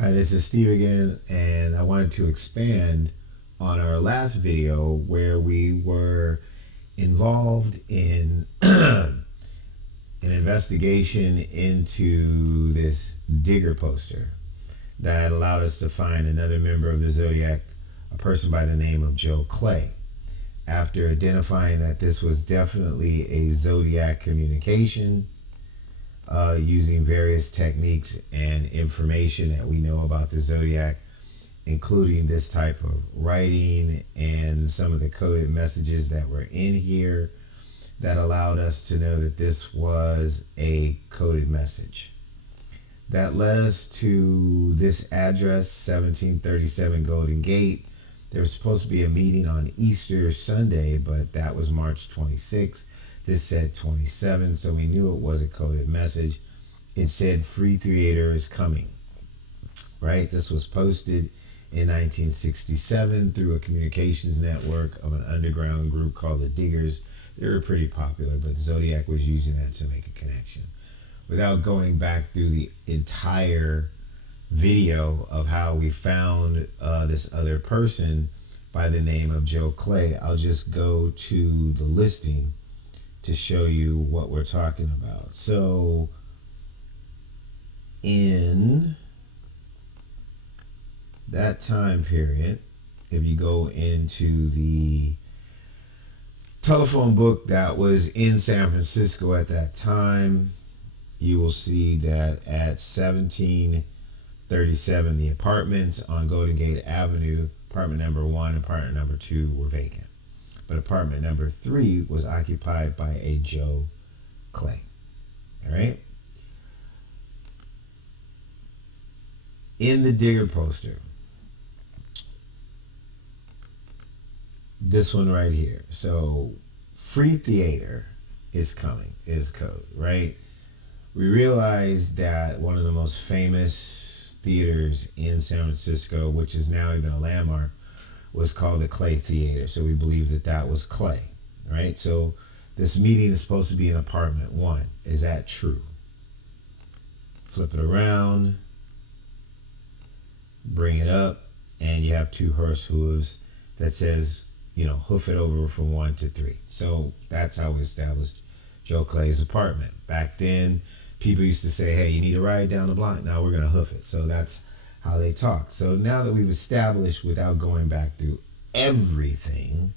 Hi, this is Steve again, and I wanted to expand on our last video where we were involved in an investigation into this digger poster that allowed us to find another member of the Zodiac, a person by the name of Joe Clay. After identifying that this was definitely a Zodiac communication, using various techniques and information that we know about the Zodiac, including this type of writing and some of the coded messages that were in here that allowed us to know that this was a coded message. That led us to this address, 1737 Golden Gate. There was supposed to be a meeting on Easter Sunday, but that was March 26th. This said 27, so we knew it was a coded message. It said free theater is coming, right? This was posted in 1967 through a communications network of an underground group called the Diggers. They were pretty popular, but Zodiac was using that to make a connection. Without going back through the entire video of how we found this other person by the name of Joe Clay, I'll just go to the listing to show you what we're talking about. So in that time period, if you go into the telephone book that was in San Francisco at that time, you will see that at 1737, the apartments on Golden Gate Avenue, apartment number 1 and apartment number 2 were vacant. But apartment number 3 was occupied by a Joe Clay. All right. In the digger poster, this one right here. So free theater is coming, is code, right? We realized that one of the most famous theaters in San Francisco, which is now even a landmark, was called the Clay Theater. So we believe that that was Clay, right? So this meeting is supposed to be in apartment 1. Is that true? Flip it around, bring it up, and you have 2 horse hooves that says, hoof it over from 1 to 3. So that's how we established Joe Clay's apartment. Back then, people used to say, hey, you need to ride down the block. Now we're going to hoof it. So that's how they talk. So now that we've established, without going back through everything,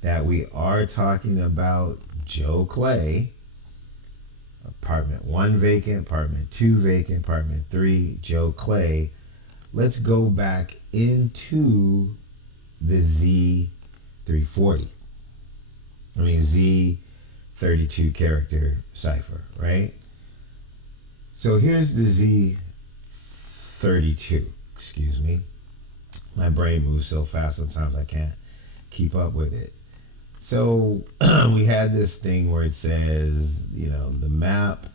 that we are talking about Joe Clay, apartment 1 vacant, apartment 2 vacant, apartment 3, Joe Clay, let's go back into the Z32 character cipher, right? So here's the Z32, excuse me. My brain moves so fast sometimes I can't keep up with it. So we had this thing where it says, the map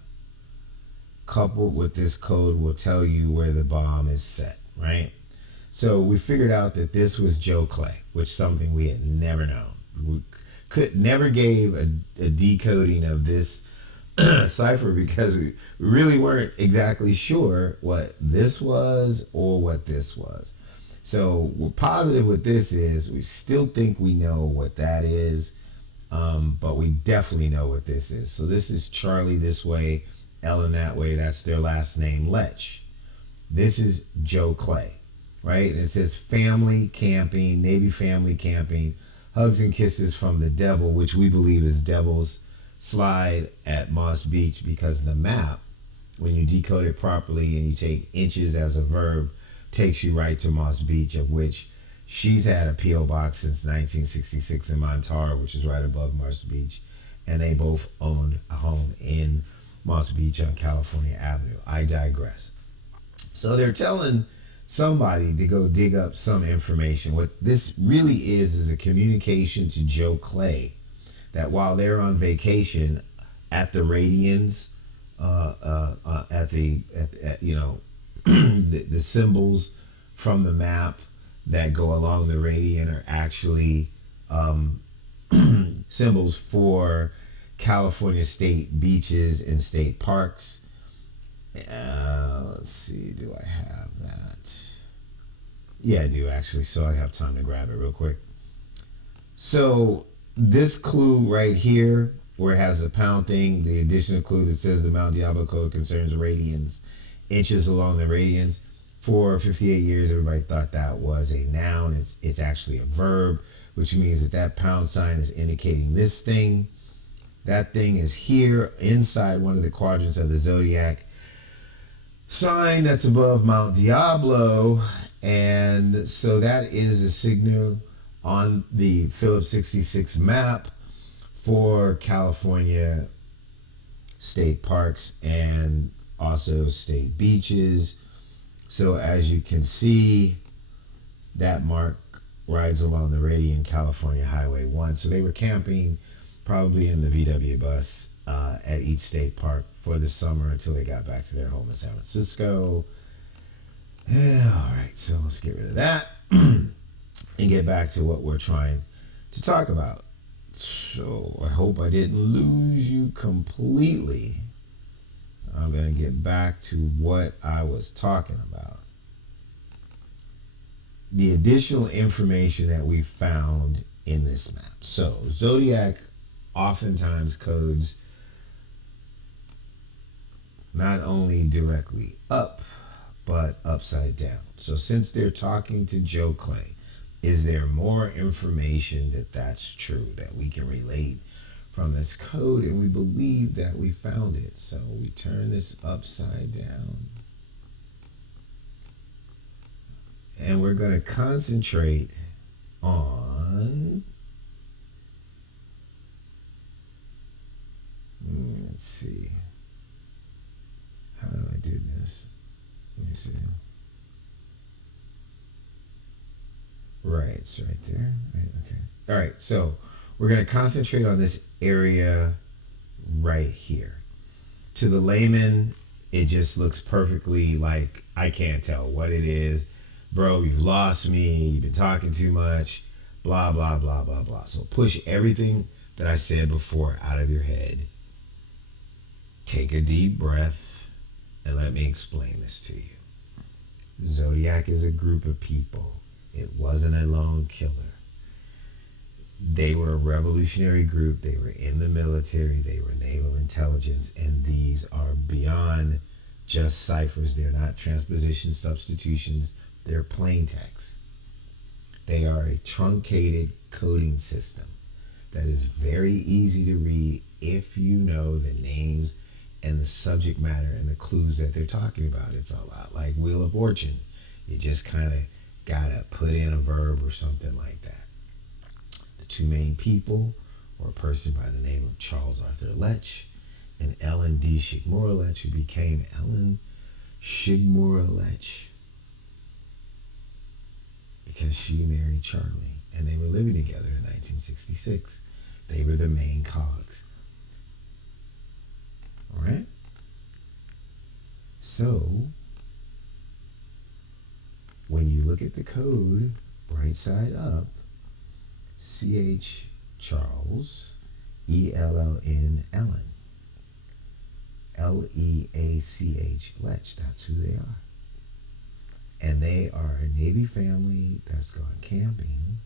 coupled with this code will tell you where the bomb is set, right? So we figured out that this was Joe Clay, which is something we had never known. We never gave a decoding of this cipher because we really weren't exactly sure what this was or what this was. So we're positive what this is. We still think we know what that is, but we definitely know what this is. So this is Charlie this way, Ellen that way. That's their last name, Lech. This is Joe Clay, right? It says family camping, Navy family camping, hugs and kisses from the devil, which we believe is Devil's Slide at Moss Beach, because the map, when you decode it properly and you take inches as a verb, takes you right to Moss Beach, of which she's had a P.O. box since 1966 in Montauk, which is right above Moss Beach, and they both owned a home in Moss Beach on California Avenue. I digress. So they're telling somebody to go dig up some information. What this really is a communication to Joe Clay that while they're on vacation at the Radians, the symbols from the map that go along the radian are actually symbols for California state beaches and state parks. Let's see, do I have that? Yeah, I do actually, so I have time to grab it real quick. So this clue right here, where it has a pound thing, the additional clue that says the Mount Diablo code concerns radians, inches along the radians. For 58 years, everybody thought that was a noun. It's actually a verb, which means that that pound sign is indicating this thing. That thing is here inside one of the quadrants of the Zodiac sign that's above Mount Diablo. And so that is a signal on the Phillips 66 map for California state parks and also state beaches. So as you can see, that mark rides along the Radian California Highway 1. So they were camping probably in the VW bus at each state park for the summer until they got back to their home in San Francisco. Yeah, all right, so let's get rid of that and get back to what we're trying to talk about. So I hope I didn't lose you completely. I'm going to get back to what I was talking about. The additional information that we found in this map. So Zodiac oftentimes codes not only directly up, but upside down. So since they're talking to Joe Clay, is there more information that's true that we can relate from this code? And we believe that we found it. So we turn this upside down. And we're going to concentrate on, let's see, how do I do this? Let me see. Right, it's right there. Right, okay. All right, so we're going to concentrate on this area right here. To the layman, it just looks perfectly like I can't tell what it is. Bro, you lost me. You've been talking too much. Blah, blah, blah, blah, blah. So push everything that I said before out of your head. Take a deep breath and let me explain this to you. Zodiac is a group of people. It wasn't a lone killer. They were a revolutionary group. They were in the military. They were naval intelligence. And these are beyond just ciphers. They're not transposition substitutions. They're plain text. They are a truncated coding system that is very easy to read if you know the names and the subject matter and the clues that they're talking about. It's a lot like Wheel of Fortune. You just kind of gotta put in a verb or something like that. The two main people were a person by the name of Charles Arthur Lech and Ellen D. Shigmora Lech, who became Ellen Shigmora Lech because she married Charlie, and they were living together in 1966. They were the main cogs. All right? So, when you look at the code, right side up, CH Charles, ELLN Ellen, LEACH Lech, that's who they are. And they are a Navy family that's gone camping.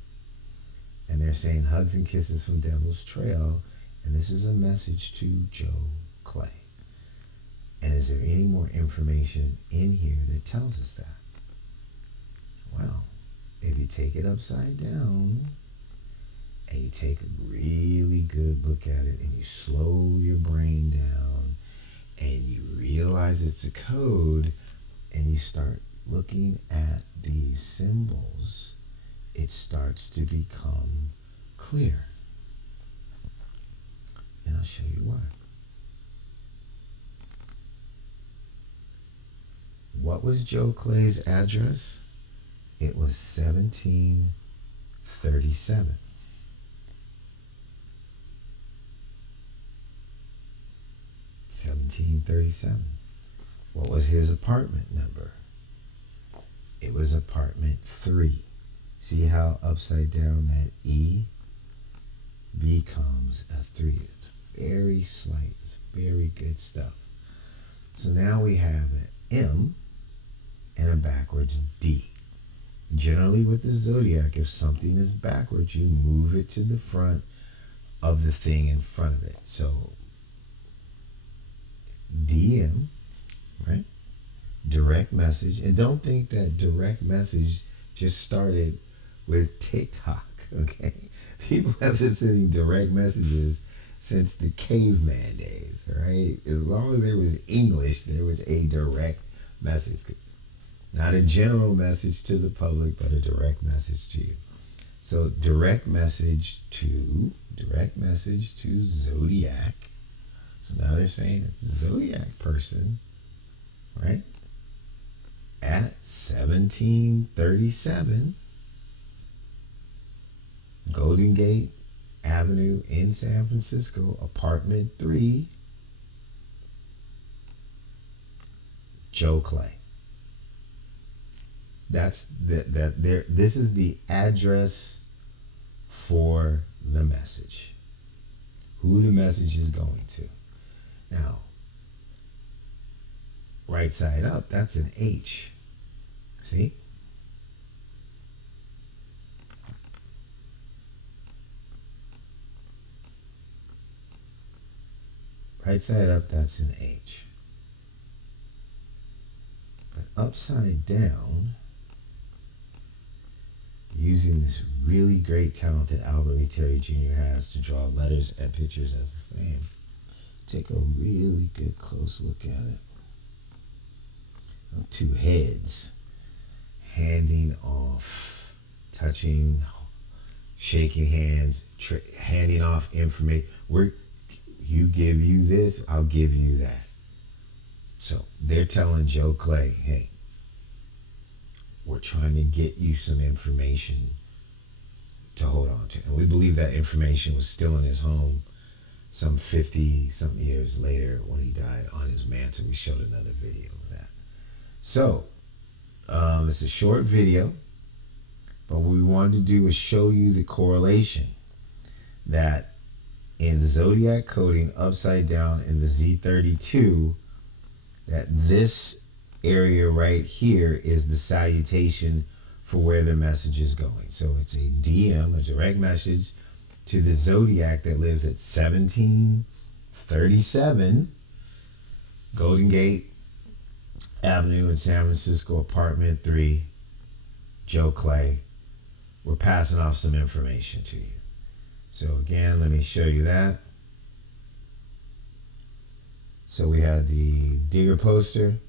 And they're saying hugs and kisses from Devil's Trail. And this is a message to Joe Clay. And is there any more information in here that tells us that? Well, if you take it upside down and you take a really good look at it and you slow your brain down and you realize it's a code and you start looking at these symbols, it starts to become clear. And I'll show you why. What was Joe Clay's address? It was 1737. 1737. What was his apartment number? It was apartment 3. See how upside down that E becomes a 3. It's very slight. It's very good stuff. So now we have an M and a backwards D. Generally with the zodiac, if something is backwards, you move it to the front of the thing in front of it. So DM, right? Direct message. And don't think that direct message just started with TikTok, okay? People have been sending direct messages since the caveman days, right? As long as there was English, there was a direct message. Not a general message to the public, but a direct message to you. So direct message to Zodiac. So now they're saying it's a Zodiac person, right? At 1737 Golden Gate Avenue in San Francisco, apartment 3, Joe Clay. This is the address for the message. Who the message is going to. Now, right side up, that's an H. See? Right side up, that's an H. But upside down, using this really great talent that Albert Lee Terry Jr. has to draw letters and pictures as the same. Take a really good close look at it. Two heads, handing off, touching, shaking hands, handing off information. You give you this, I'll give you that. So they're telling Joe Clay, hey, we're trying to get you some information to hold on to. And we believe that information was still in his home some 50-something years later when he died on his mantle. We showed another video of that. So, it's a short video, but what we wanted to do is show you the correlation that in Zodiac coding upside down in the Z32, that this area right here is the salutation for where the message is going. So it's a DM, a direct message to the Zodiac that lives at 1737 Golden Gate Avenue in San Francisco, apartment 3, Joe Clay. We're passing off some information to you. So again, let me show you that. So we had the Digger poster,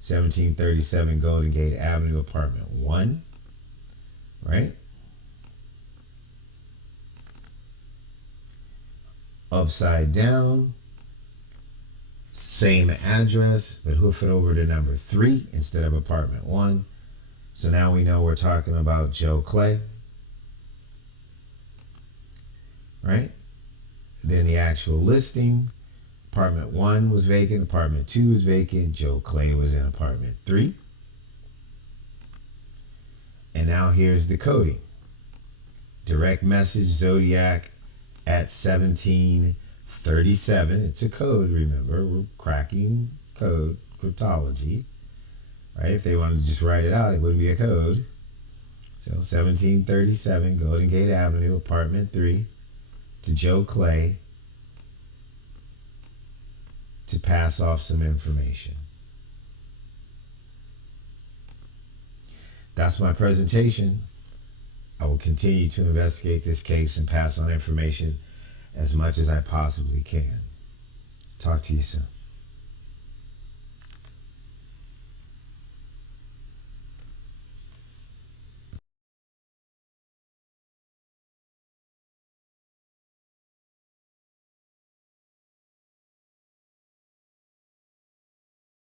1737 Golden Gate Avenue, apartment 1, right? Upside down, same address, but hoof it over to number 3 instead of apartment 1. So now we know we're talking about Joe Clay, right? Then the actual listing, apartment 1 was vacant, apartment 2 was vacant, Joe Clay was in apartment 3. And now here's the coding. Direct message Zodiac at 1737. It's a code, remember. We're cracking code, cryptology. Right? If they wanted to just write it out, it wouldn't be a code. So 1737 Golden Gate Avenue, apartment 3, to Joe Clay to pass off some information. That's my presentation. I will continue to investigate this case and pass on information as much as I possibly can. Talk to you soon.